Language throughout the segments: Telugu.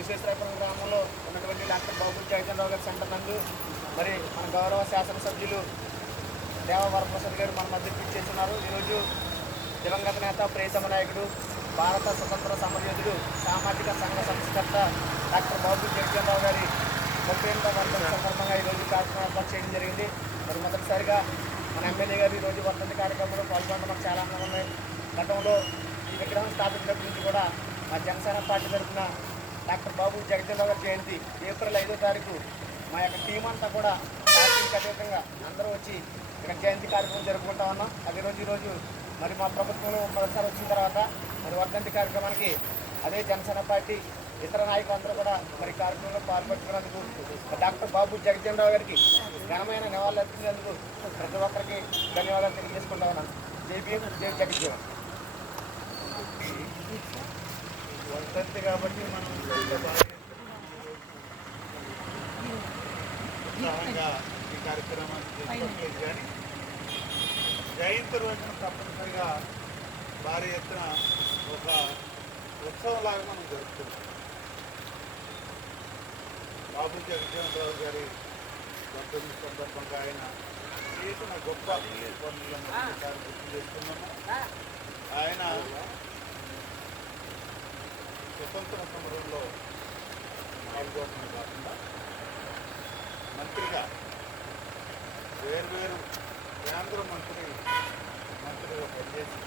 విశ్వేశ్వరపురం గ్రామంలో ఉన్నటువంటి డాక్టర్ బాబు జగదేవ్ గారి సెంటర్ నందు మరి మన గౌరవ శాసనసభ్యులు దేవా వరప్రసాద్ గారు మన మధ్యకి ఇచ్చేస్తున్నారు. ఈరోజు దివంగత నేత ప్రియతమ నాయకుడు భారత స్వతంత్ర సమరయోధుడు సామాజిక సంఘ సంస్కర్త డాక్టర్ బాబు జగదేవ్ గారి 38వ వర్ధంతి సందర్భంగా ఈరోజు కార్యక్రమం ఏర్పాటు చేయడం జరిగింది. మరి మొదటిసారిగా మన ఎమ్మెల్యే గారు ఈరోజు వర్ధంతి కార్యక్రమంలో పాల్గొనడం మనకు చాలా ఆనందంగా ఉన్నాయి. గతంలో ఈ విగ్రహం స్థాపించినప్పటి నుంచి కూడా మా జనసేన పార్టీ తరఫున డాక్టర్ బాబు జగదేవ్ గారి జయంతి ఏప్రిల్ 5వ తారీఖు మా యొక్క టీం అంతా కూడా పార్టీకి అతీతంగా అందరూ వచ్చి ఇక్కడ జయంతి కార్యక్రమం జరుపుకుంటా ఉన్నాం. అది ఈరోజు మరి మా ప్రభుత్వంలో మొదటిసారి వచ్చిన తర్వాత మరి వర్ధంతి కార్యక్రమానికి అదే జనసేన పార్టీ ఇతర నాయకులందరూ కూడా మరి కార్యక్రమంలో పాల్పంచుకున్నందుకు డాక్టర్ బాబు జగదేవ్ గారికి ఘనమైన నివాళులు అర్పించేందుకు ప్రతి ఒక్కరికి ధన్యవాదాలు తెలియజేసుకుంటా ఉన్నాను. జై భీమ్, జై జగజ్జీవన్. వర్ధంతి కాబట్టి మనం ఉత్సాహంగా ఈ కార్యక్రమాన్ని చేసుకోవట్లేదు, కానీ జయంతి రోజున తప్పనిసరిగా భారీ ఎత్తున ఒక ఉత్సవంలాగా మనం జరుపుతున్నాం. బాబు జగజ్జీవన్ గారి వర్ధంతి సందర్భంగా ఆయన చేసిన గొప్ప పనులను గుర్తు చేస్తున్నాము. ఆయన స్వతంత్ర సమరంలో పాల్గొనడమే కాకుండా మంత్రిగా వేర్వేరు కేంద్ర మంత్రిగా పనిచేసి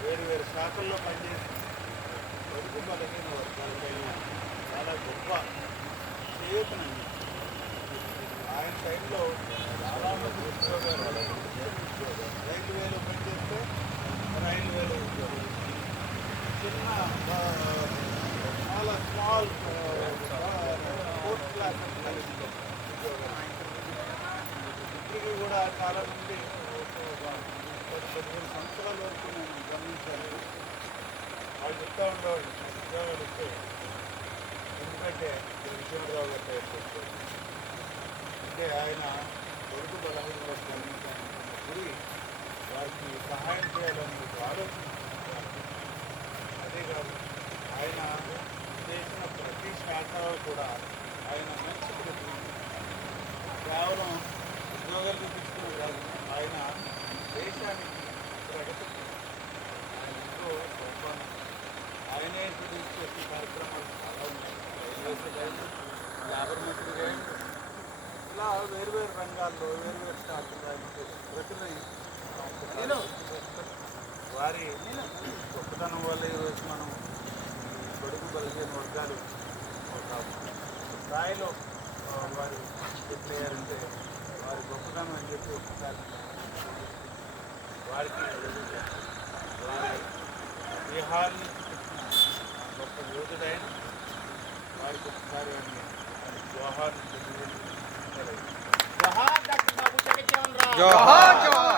వేరువేరు శాఖల్లో పనిచేసి బడుగు బలహీన వర్గాలపైన చాలా గొప్ప చేయూతనండి. ఆయన టైంలో చాలామంది ఉద్యోగాలు రైల్వేలో పనిచేస్తే రైల్వేలో ఉద్యోగాలు, చిన్న చాలా స్మాల్ ఫోర్త్ క్లాస్ ఉద్యోగాలు, ఇప్పటికీ కూడా చాలా మంది 10-15 సంవత్సరాల వరకు నేను గమనించాను. వాళ్ళు చెప్తా ఉండేవాళ్ళు ఉద్యోగాలు వస్తే ఎందుకంటే విజయరావు గారు తయారు అంటే ఆయన పొరుగు బలహీన వర్గాన్ని గురి వారికి సహాయం చేయాలని ఒక ఆలోచన. అదే కాదు, ఆయన చేసిన ప్రతి శాఖ కూడా ఆయన మంచి ప్రతి కేవలం ఉద్యోగాలు చూపించడం కాదు, ఆయన దేశానికి ప్రగతి ఆయన ఎంతో సోపానం. ఆయనే గురించి చేసే కార్యక్రమాలు చాలా ఉన్నాయి. రైల్వేస్ కానీ, లేబర్ మంత్రి కానీ, ఇలా వేరువేరు రంగాల్లో వేరువేరు శాఖలు ఆయన ప్రతిని వారి గొప్పతనం వల్ల ఈరోజు మనం బడుగు బలహీన వర్గాలు ఒక స్థాయిలో వారు సెటిల్ అయ్యారంటే వారి గొప్పతనం అని చెప్పి ఒకసారి వారికి వారి బీహార్ నుంచి తెచ్చిన గొప్ప యోధుడైన వారికి ఒకసారి జోహార్ జోహార్ డాక్టర్ బాబు జగజ్జీవన్ రామ్.